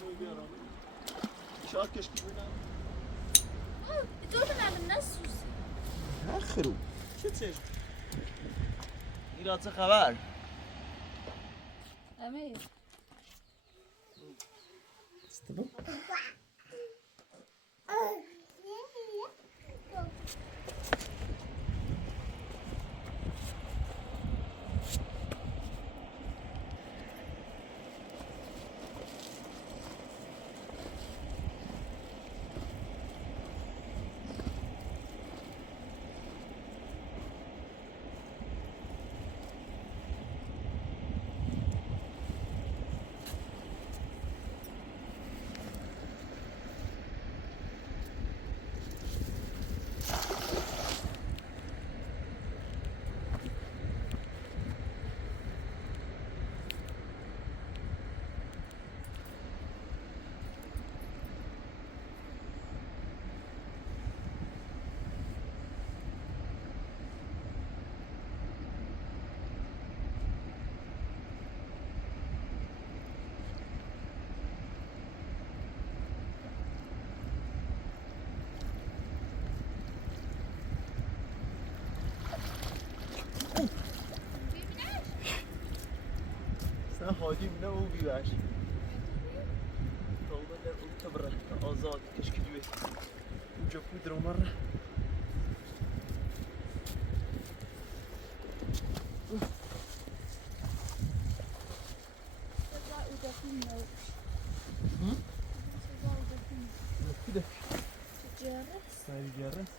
موی بیارم شاید کشکی بودم تو نمیم نسوز نخرو چه چشم ایراد چه خبر امیر استبا sen hadi ne o bir ver. Tolga da o tabra azad keşke diyor. Uca pudra مرة. كده تجرس سايب جرس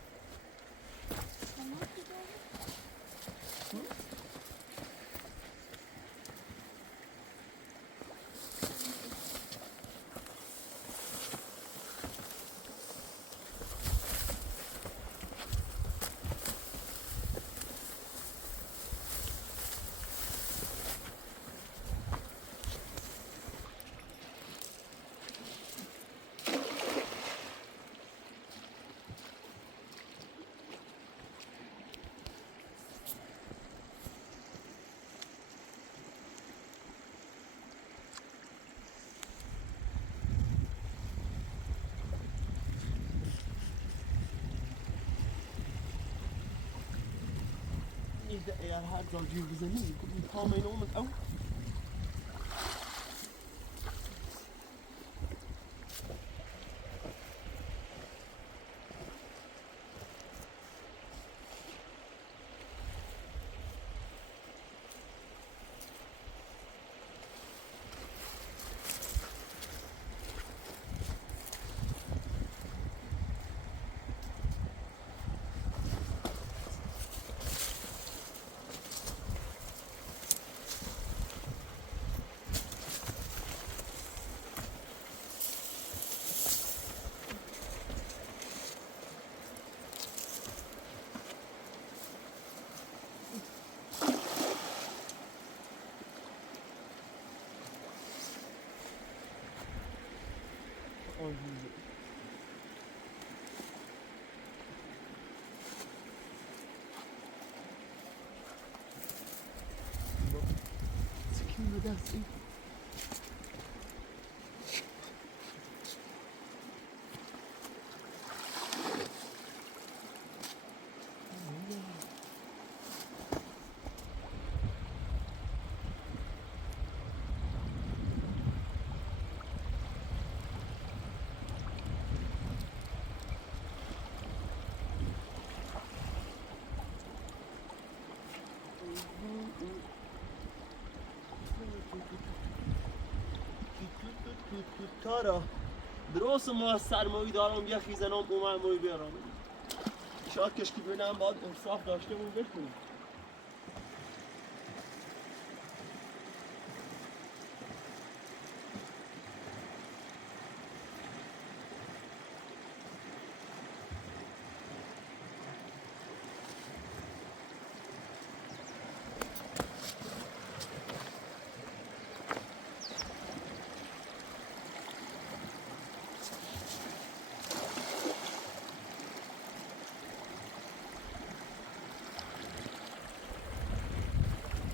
eğer her zaman cümbüzeni kalmayın olmak au. Sikimle dersin. تارا درست ما سرمایه دارم یه خیزنم اومد موی بیارم شاید کشکی ببینم باید انصاف داشته موی بکنیم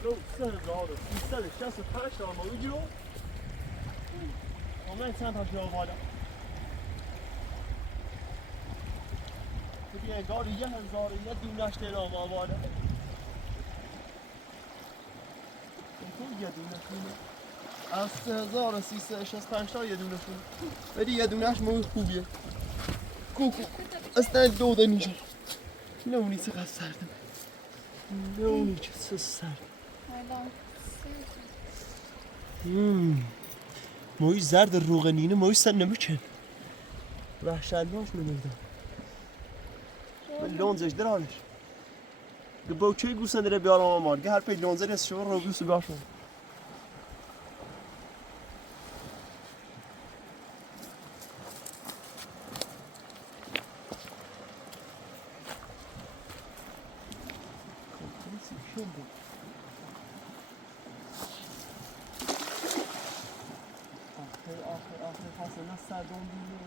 لو 3065 تا ما بگیرم من چند تا شما بالا دیگه انگار 1000 دونش درام آواله یه دونش از 3365 تا یه دونش ولی یه دونش موی خوبیه کوکو اصلا دوده نیجا نمونی چقدر سردم نمونی چه سرد موی زرد روغنینه موی سن نمیکن وحشتناش نمیدم من لونزش درالش با چه گوسن داره بیارم آمار که هر پی لونزه نیست شما رو بیوسو باشم آخر فاصله سردم دیگه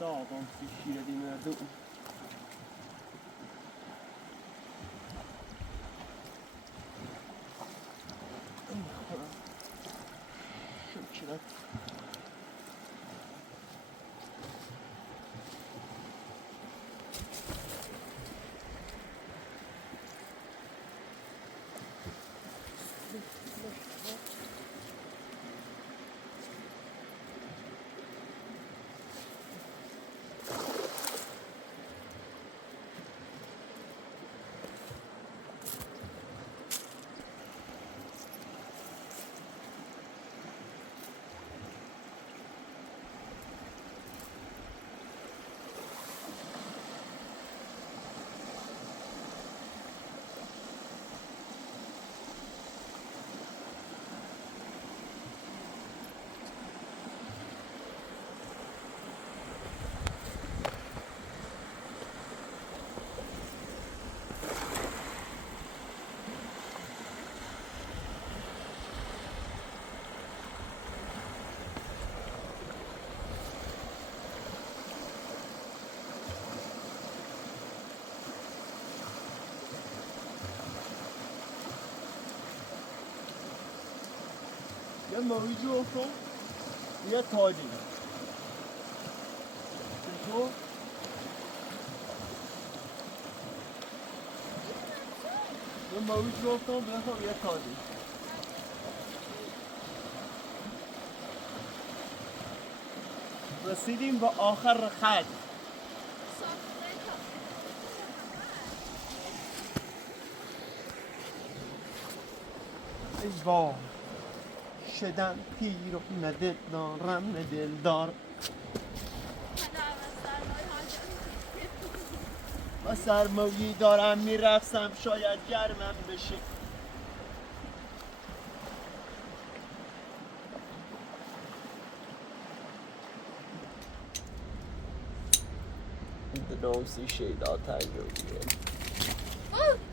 داغم سی شیره دیمرده او شکرت یه مویجی افتم یه تاجی چطور؟ یه مویجی افتم بیافتم یه تاجی رسیدیم به آخر خط ای وای شدم پیر و ندل دارم ندل دار و سرمایی دارم میرقصم شاید گرمم بشه دنوسی شیدا تنجویه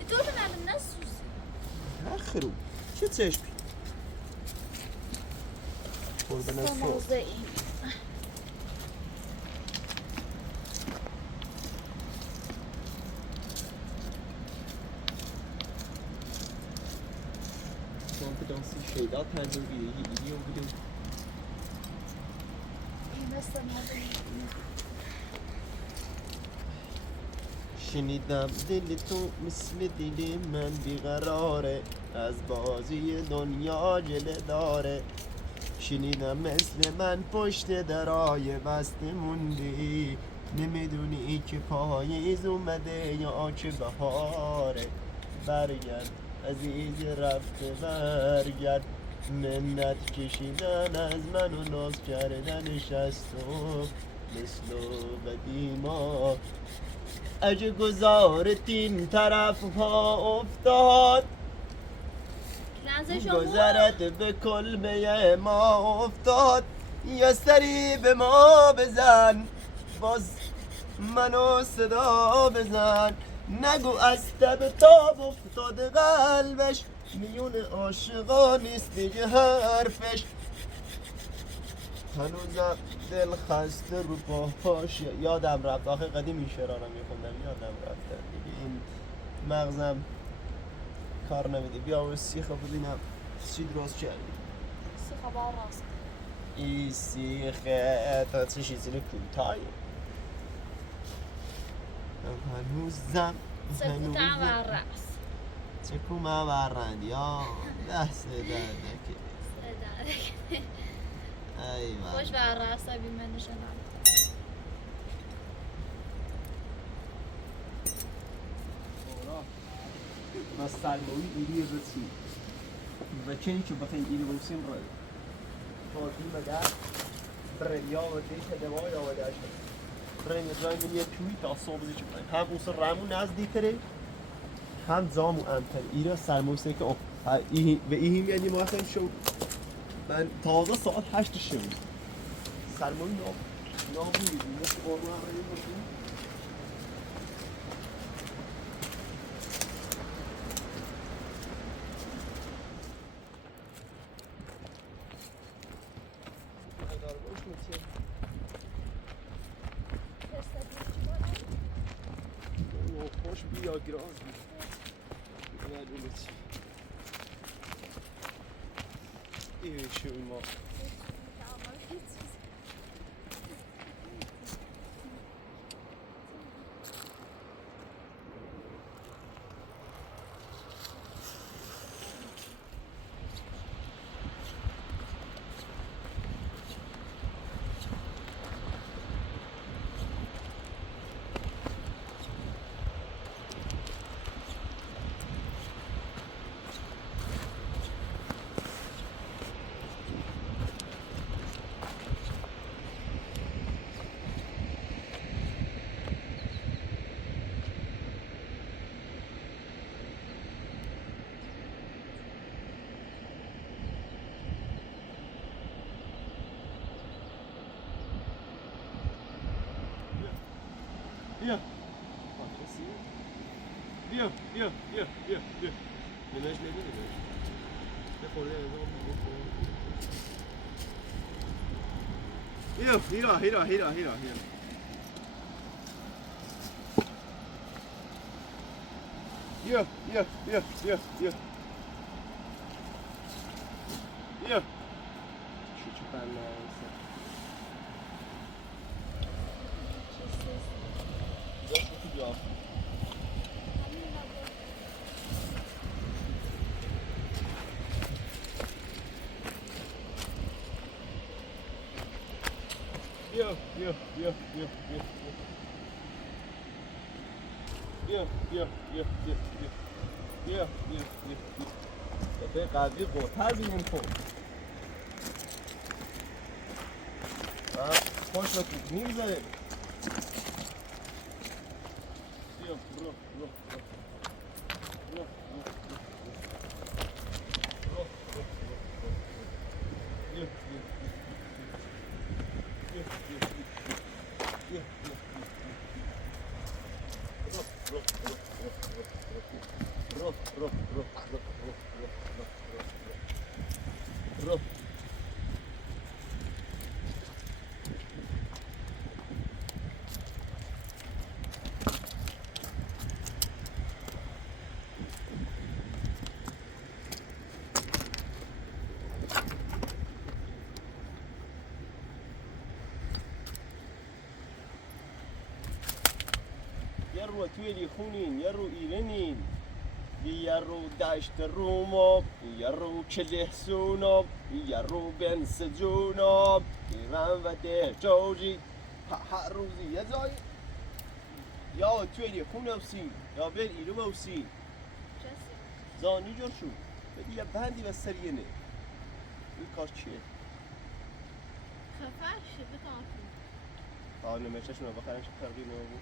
تو نمیم نسوز نخرو چه چشمی قربان سموزه این دنوسی شیدا تنجویه یه بودیم این مثل شنیدم دل تو مثل دل من بیقراره از بازی دنیا جله داره شنیدم مثل من پشت درای بسته موندی نمیدونی که پاییز اومده یا چه بهاره برگرد عزیز رفته برگرد منت کشیدن از من و ناز کردنش از تو مثل قدیما اجه گذارت این طرف ها افتاد گذرت به کلبه ما افتاد یه سری به ما بزن باز منو صدا بزن نگو از تب تاب افتاد قلبش میون عاشقا نیست دیگه حرفش هنوزم دل خسته رو پاهاش یادم رفت آخه قدیم این شعرها رو میخوندم یادم رفت دیگه این مغزم کار نمیده. بیا و سیخ ببینم چی درست کردی. سیخ با راست. این سیخ تا چه چیزی کوتاهی. هنوزم سکوتم و راست. چکوم ورند یا دست دردکه. ایوان. خوش و راست بی من نشونم. بس سلموی ایری رسی و چنین که بخین ایری بوسیم رای تازی مگر بریا و دیش دوای آوده شد برای نجای من یه توی تا صبح چه کنیم هم اون سر رمون نزدیکتره هم زامو امتر ایرا سلموی سه که به ایهیم یعنی موقعیم شد من تازه ساعت 8 شد سلموی نابودی مثل قرمه هم رایی باشیم خوش بیا گراز این شوی ما بیا بیا نمش نمیده یه خورده هیرا چی پناه دفعه قبلی قطر بینیم خب خوش رو توک میگذاره یه رو توی خونین یه رو ایرنین یه رو دشت روماب یه رو کلهسوناب یه رو بنسجوناب ایران و ده جوجی هر روزی یه جایی یا توی خون بسین یا بر ایرو بسین زانی جور شو بدی یه بندی و سریه نه این کار چیه؟ خفرش بتاعتي آه نمیشه شما بخرم چه فرقی نمو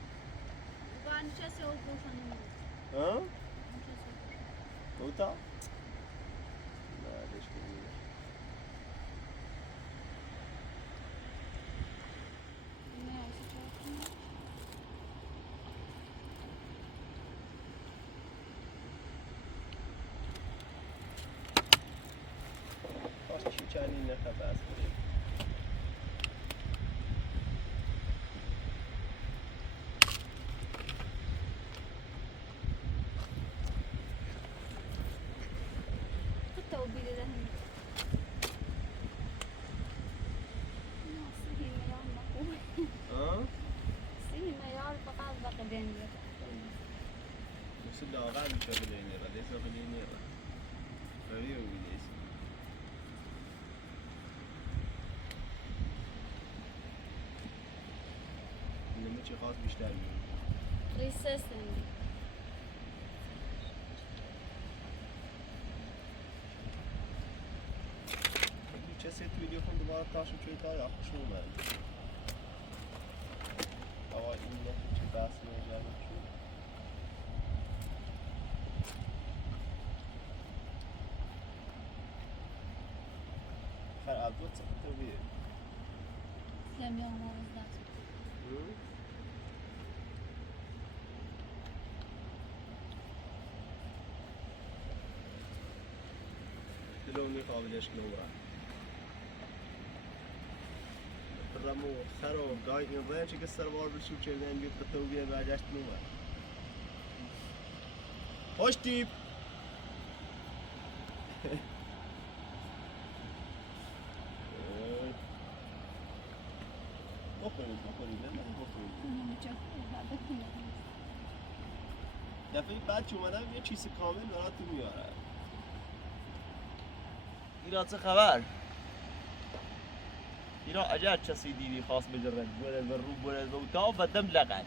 وأنا شاسي أول بوشان ها؟ کوتا؟ نه دیش کنیم باش چی چنین نخفه از کنیم و بیره ده همین سیهی میار نخوبه سیهی میار فقط بقدین بیره مثل لاغر میشه بلینی را دیسا بلینی را فریو بیدیسی اینمه چی خواست بیشتر میگه ریسستنی چه سه ویدیو کن دوباره تاشو چوی تا یا خوش اومد آقا این نفت چه بحث میگردم شد خیر عبدالله چه تو بیه سلام يوم وزدت دلونی قابلش نورا رمو خر و گای این باید چه که سروار بشو چردن بیاد به تو بیاد برگشت نورا خوش تیپ بخورید نه بخورید دفعه بعد که اومدم یه چیز کامل براتون میاره ایرا چه خبر؟ ایرا اگر کسی دیدی خواست بجرد برد و رو برد و تا و دم لقد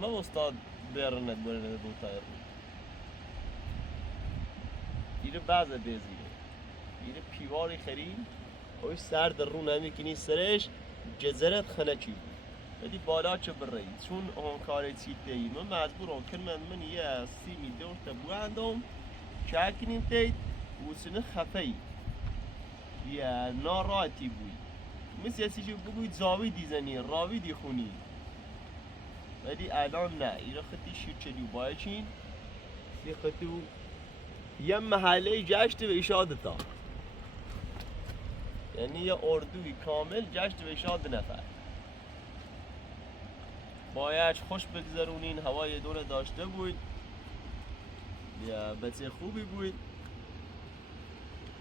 ما استاد برند برد و تا رو ایرا بعض بیزیره ایرا پیواری خرید اوی سر در رو نمیکنی سرش جزرت خنه چی بود بدی بالا چه برید چون اون کاری چی تایی من مجبورم کنم من یه سیمی دور تبو اندام چاکنیم تید و سن خفی یا ناراحتی بود مثل چیزی بگوی زاوی دیزنی راوی دی خونی ولی الان نه ایرا خطی شیر چلی بایچین یه خطو یه محله جشت و اشادتا یعنی یه اردوی کامل جشت و اشاد نفر باید خوش بگذرونین هوای دور داشته بود یا بچه خوبی بود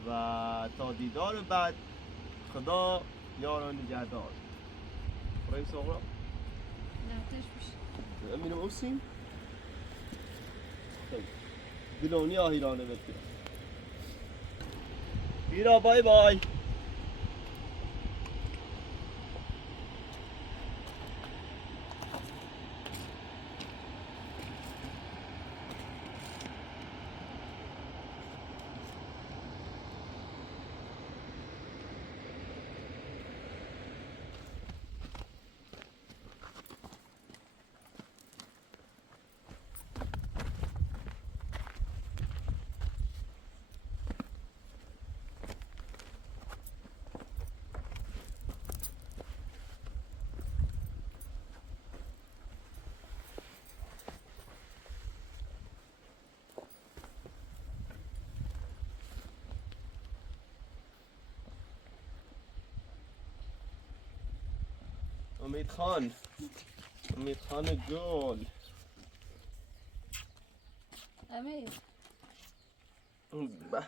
و تا دیدار بعد خدا یاران نگهدار برای صغرا نفتش بشه امینم اوسیم دلونی آهیرانه بکن ایرا بای بای امید خان گل امیر به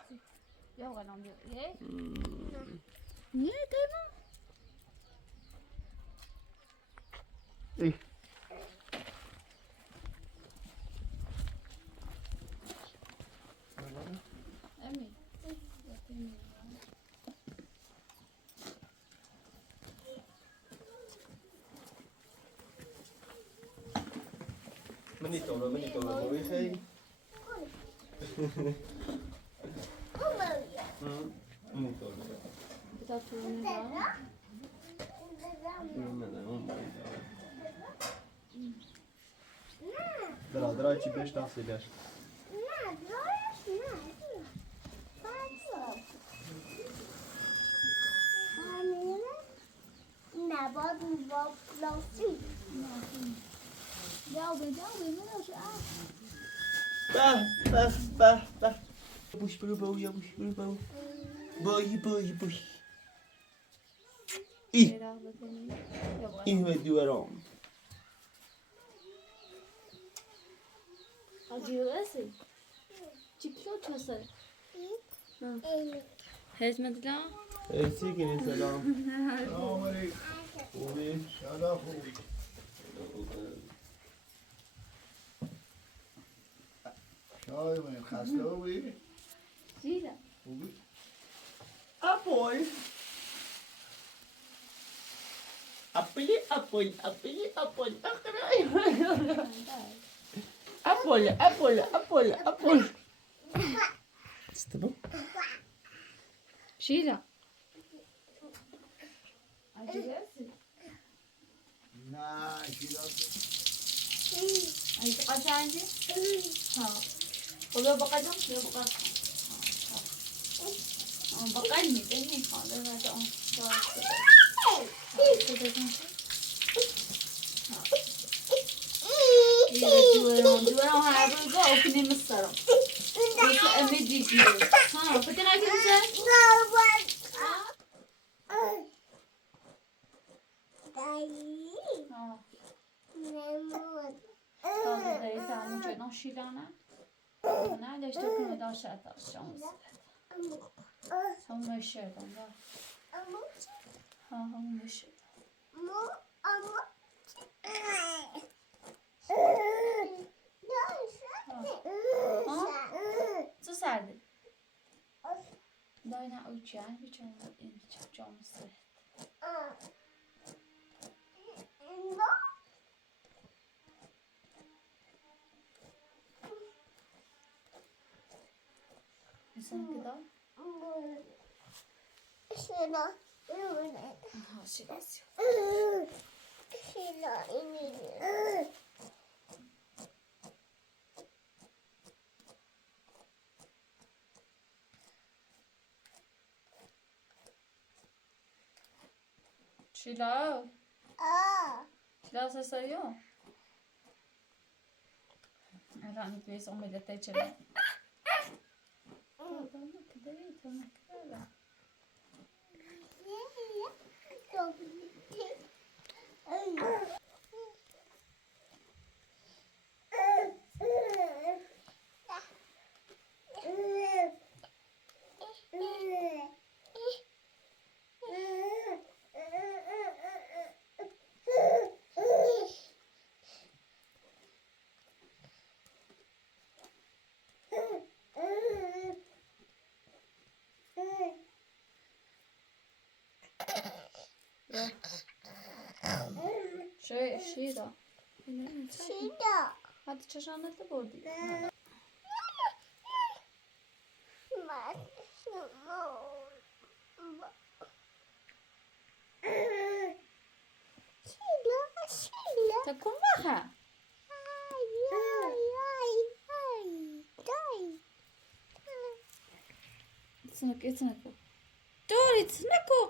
یا قلم بیا نه دیما ای امیر منی تو موی خیلی منی تو بتا تو نگاه برادرای چی بهش تحصیلش نباد با پلاستیک جاوبي منو شو به بوش برو باو یا بوش برو باو بایی این هدیو ارام Acı öylesi. Çıkıyor çası. هیچ مدلا سیگین سلام سلام علیکم. خوبی؟ شادا خوبی. شای من خسته بودی؟ زیرا خوبی؟ اپوی اپلی اپوی اپلی اپوی اپول استبو شیرا acıyarsın. نه شیرا Ay kaçancı? Ha. Oluyor bakacağım, şuraya bakarsın. Ama bakar mı? Ben ne kaldı? Hadi on. Diyorum her böyle okuyayım isterim. Yoksa eve diyor. Ha, peki ne kimse? Ha. Taze değil, tamam. Çünkü şilana. Ne de işte kime daha şey atarım. Son beş şeyden var. Ha, son beş şeyden. Co serdi? Daj na ucian, wyciągnę i wyciągnę sobie. Sen kadar? Aha, silahsı. Silah. Silah sayıyor. الان بيس أمي اللي تجري. طبعا كده يتم كده. شیدا حتی چشانت بردی تكون معها اتنكو دوري اتنكو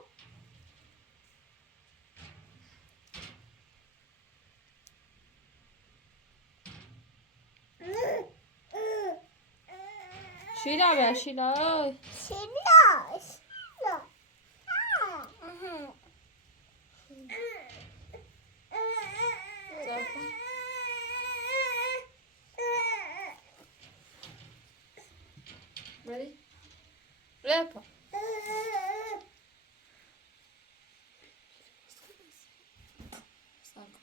شيلا بقى شيلا Ready? Lepo. Sako.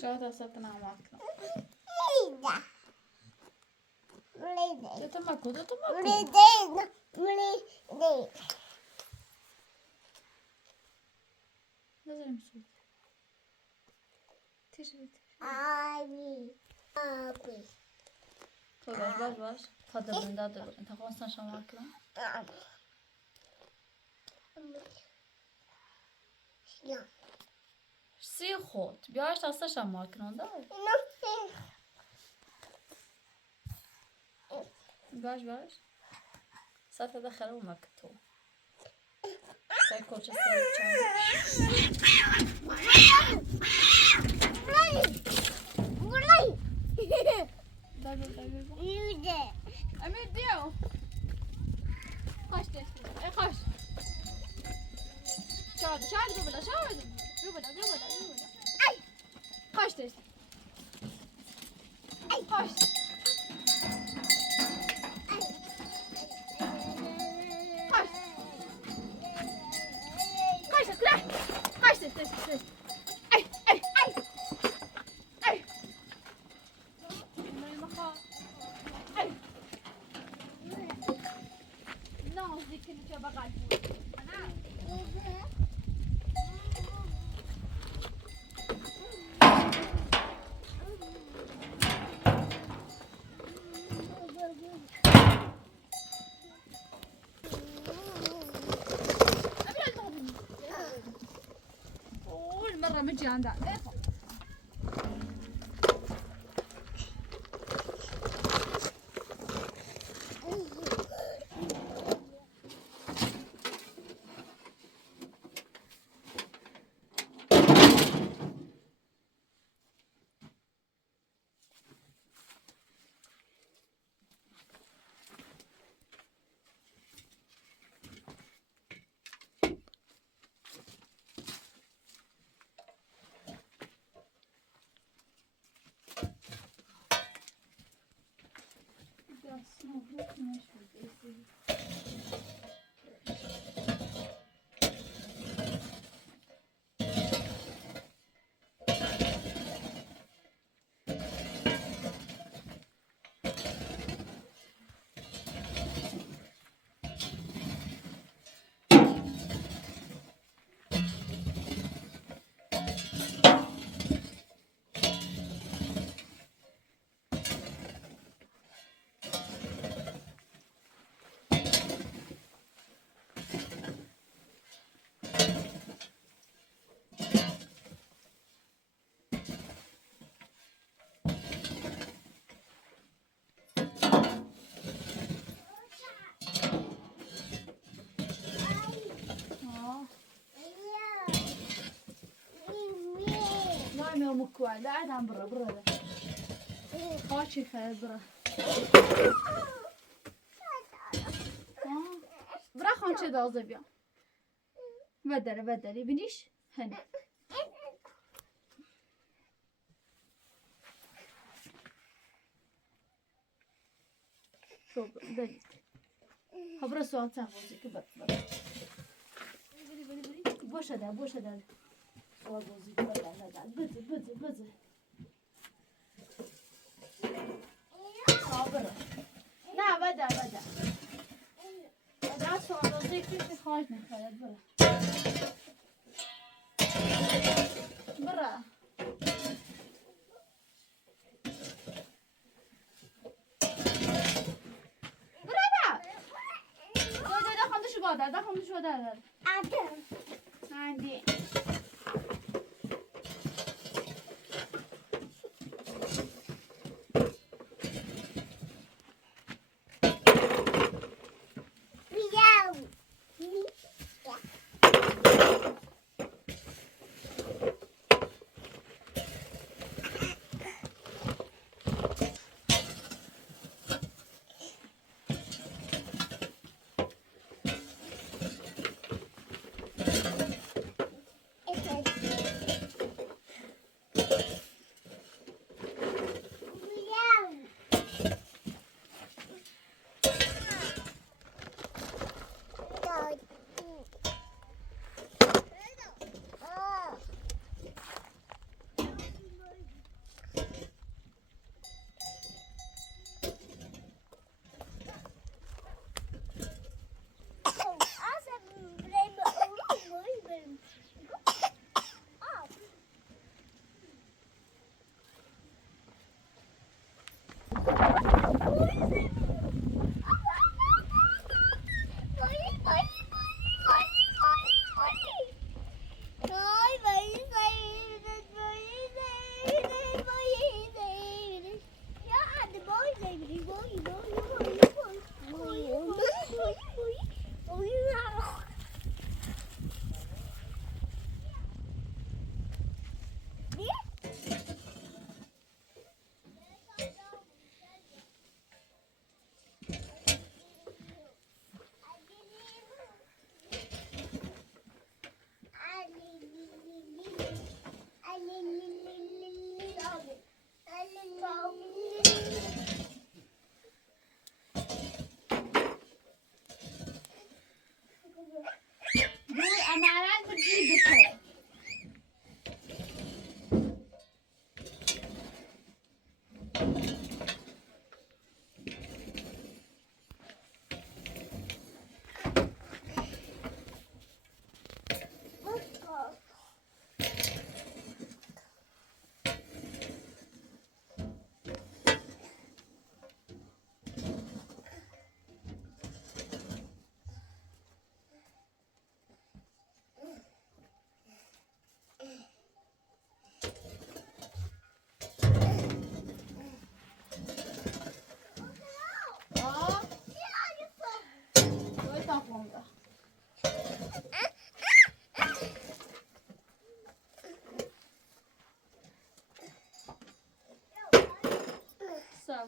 Şurada satın almak. Tutmak. Nazarım su. Teşekkür. باش تا داده بودن تا خواستن شما کنم سی خود بیاش تا شما کنم داره باش سطح دخل اومد تو سای کوچه سری چند شاهد بيو بلا شاهد بيو بلا اي خشت اي خشت خشت كده خشت اي اي اي اي ما يمخا اي نو ذيك اللي تبغى انا مرة مجي عندها مكوى لا عاد عم برا خاشي خير برا برا خان چه دازه بیا بدلی بینیش هنه شو دلی خبر سوال تفوزی که بری باشه ده سوال بازی بده صابره نه بده سوال بازی که خواهش میخواید برا ده خمسة شو ده عندي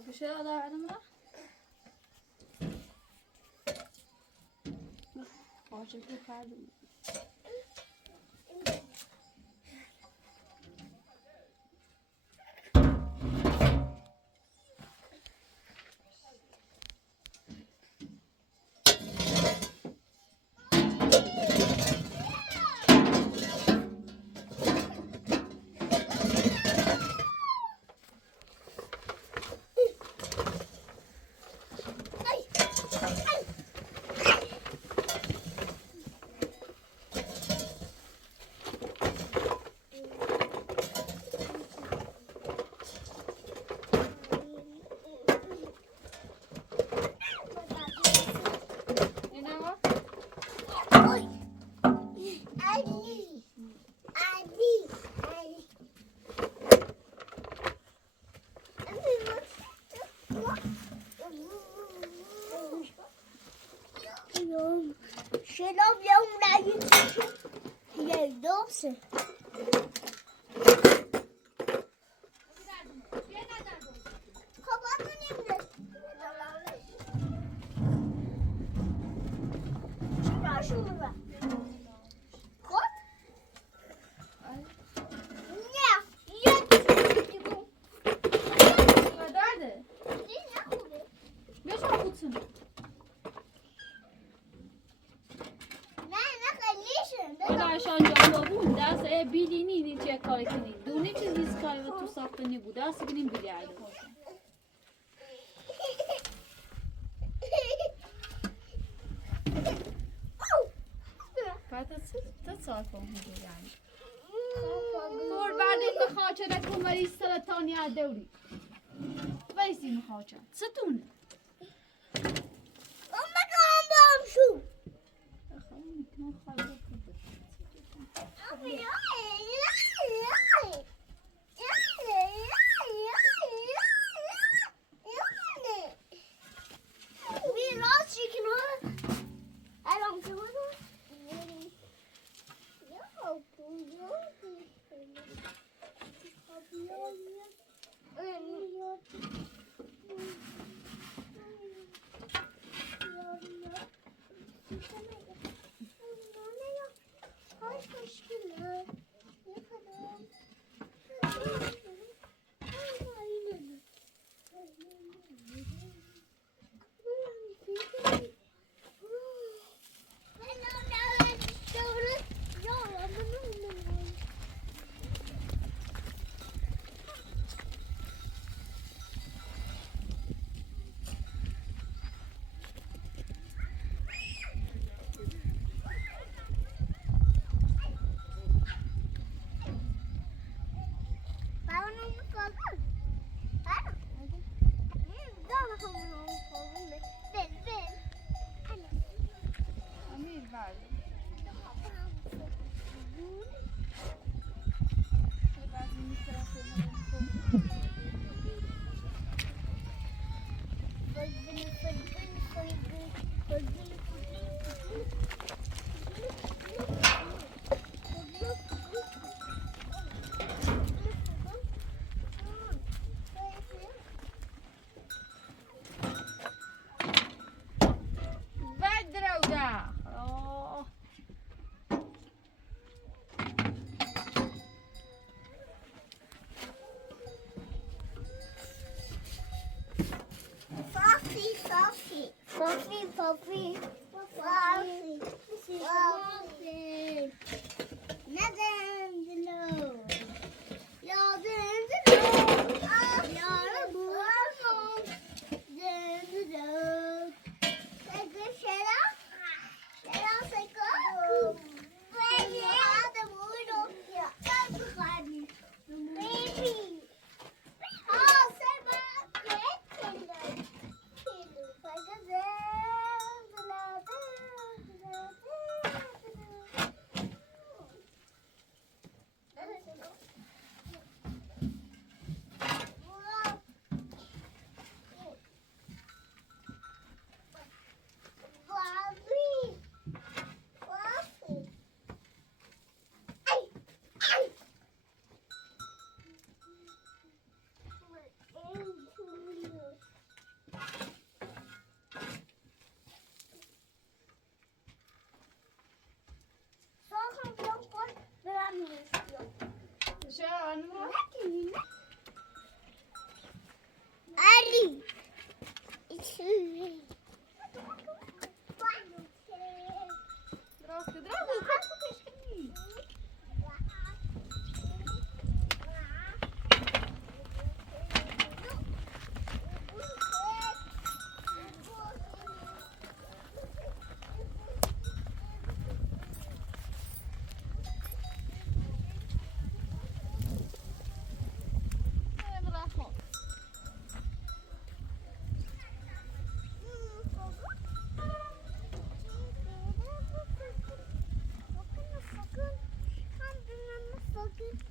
Bir şey alalım da. Azıcık yukarıdım. Yine var. Oi. Ali. Ali. Ali. Sinon, viens, on a eu. Il y a une danse. Kapat önümde. Şuna şunu ver. Koy. Ne? Nerede? Ne çabuksun? خدا شانجا بود دست بیلینی نی چه کار کنی دونه چیزی کاری و تو ساختنی بود دست بینیم بیلیارد فقط تا ساعت میگه یعنی دور بعدین مخاچره کن ولی سرطانی دوری ویسی مخاچره ستونه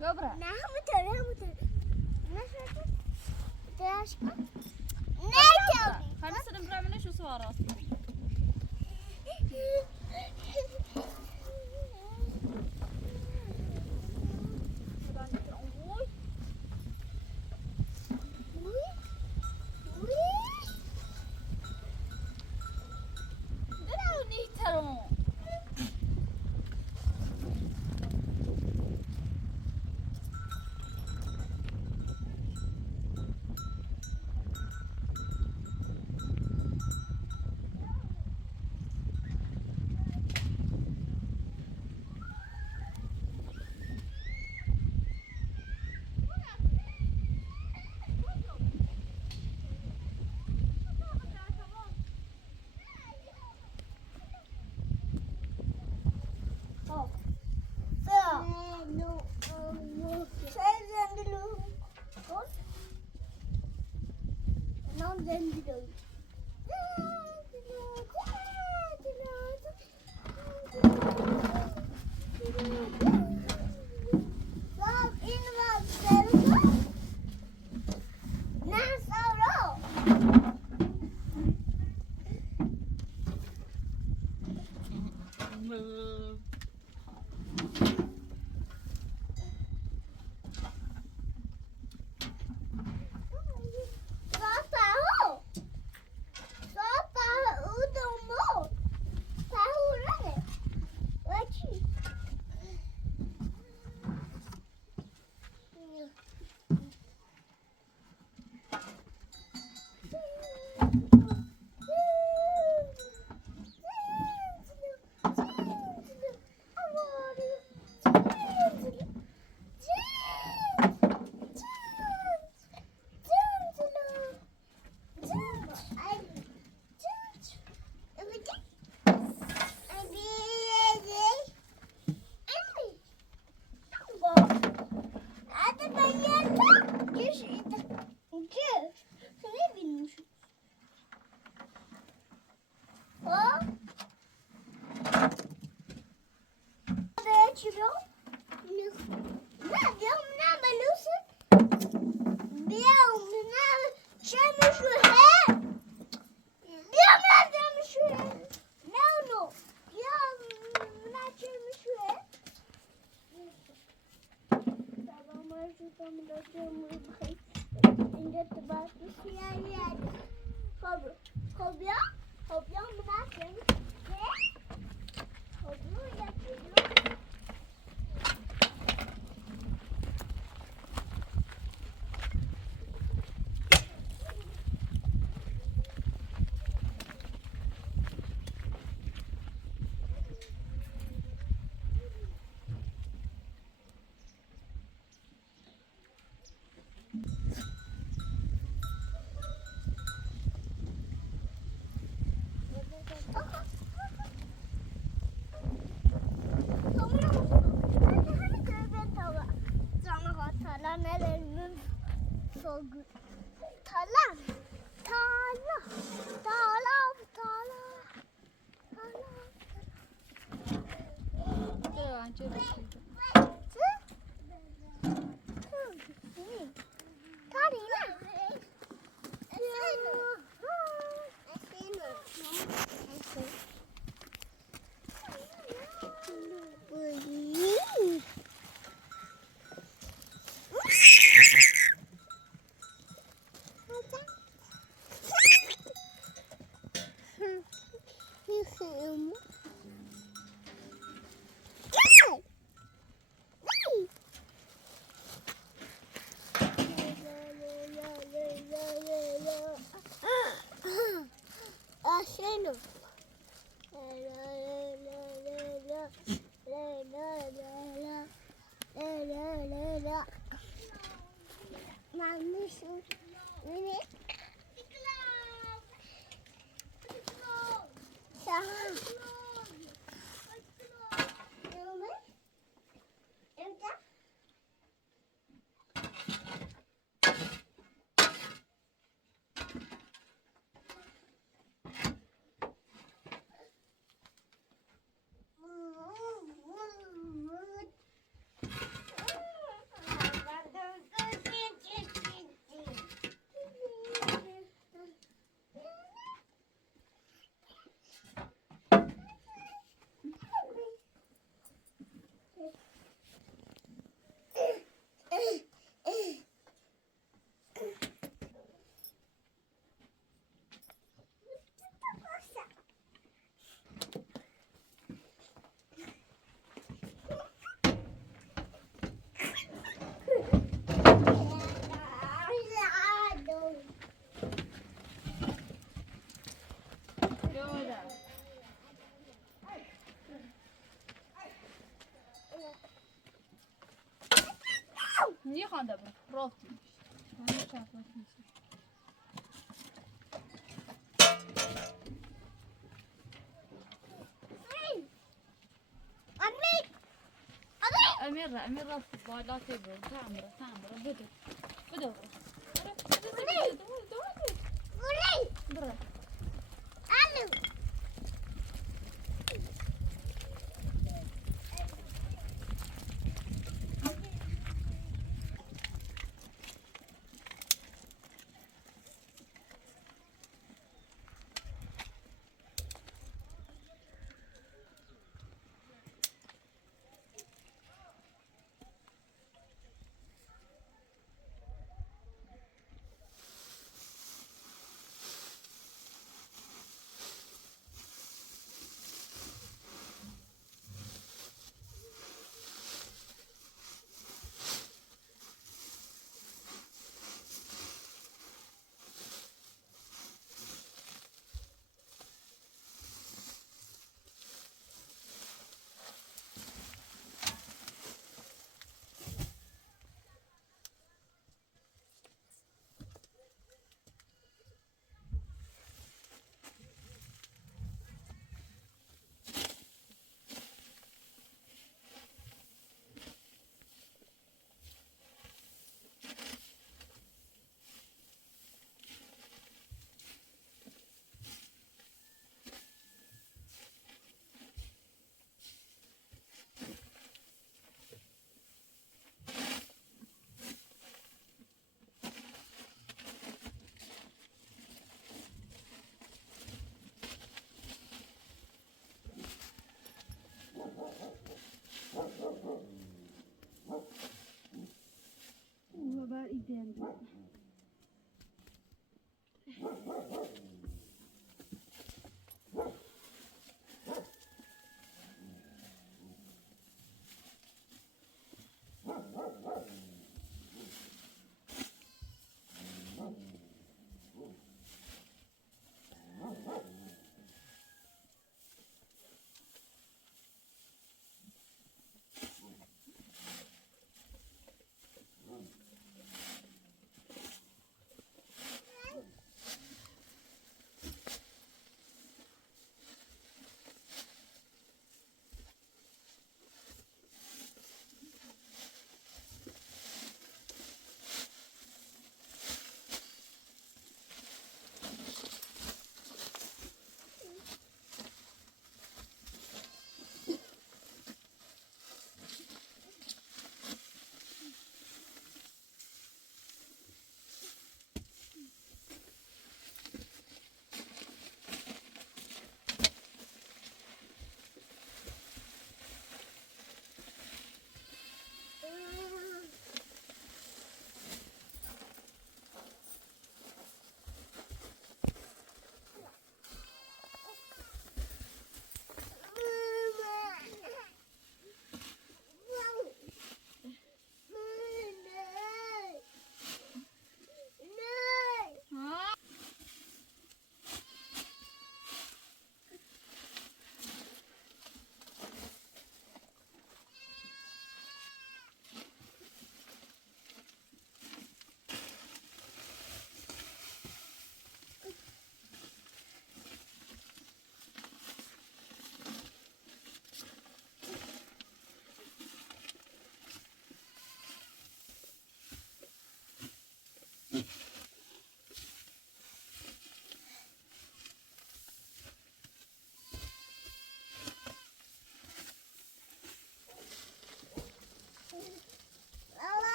Dobra. نه همونطوره نشده درش کن نه خلي سلم برا منش وصور راسي So good. Tala. Tala. Tala. Tala. نی خانده برو رافتی همه چرخات میشه امیر رفت بالا تبرو تعمره بده برو برو Vad idén då?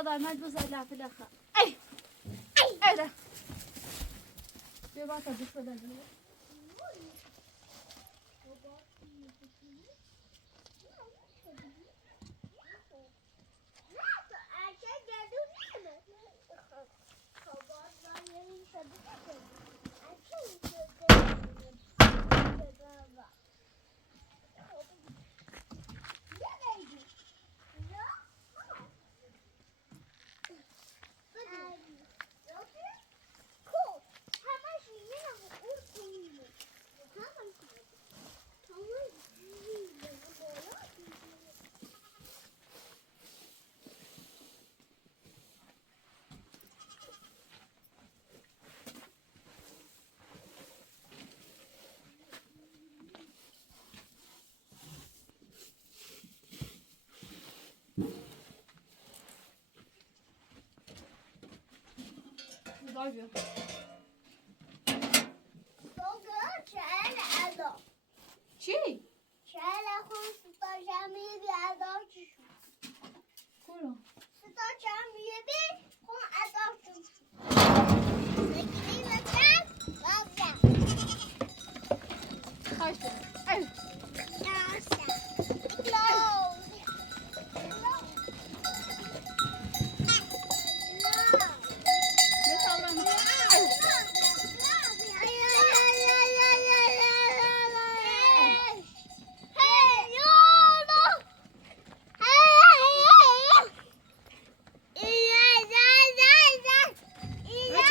يلا ما تبص على في الاخر اي اي ده بيبقى تبص على ده I can't Roger. Sonra çayla adam. Çi? Çayla kon stajyamiye bir adam çüşü. Kuro. Stajyamiye bir kon adam çüşü. Peki bakın. Bakın. Kaçtı. Ay. Nasıl? Close. Ne savrandı? Ay.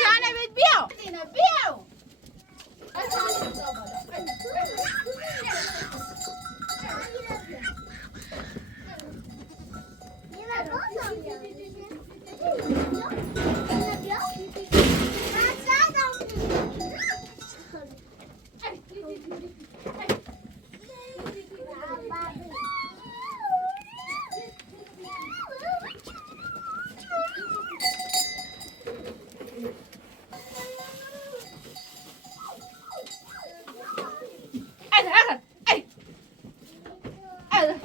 Tane med bio. Dina bio. Ay tane zavada. Ay. Ay. Ay. Ay. Ay.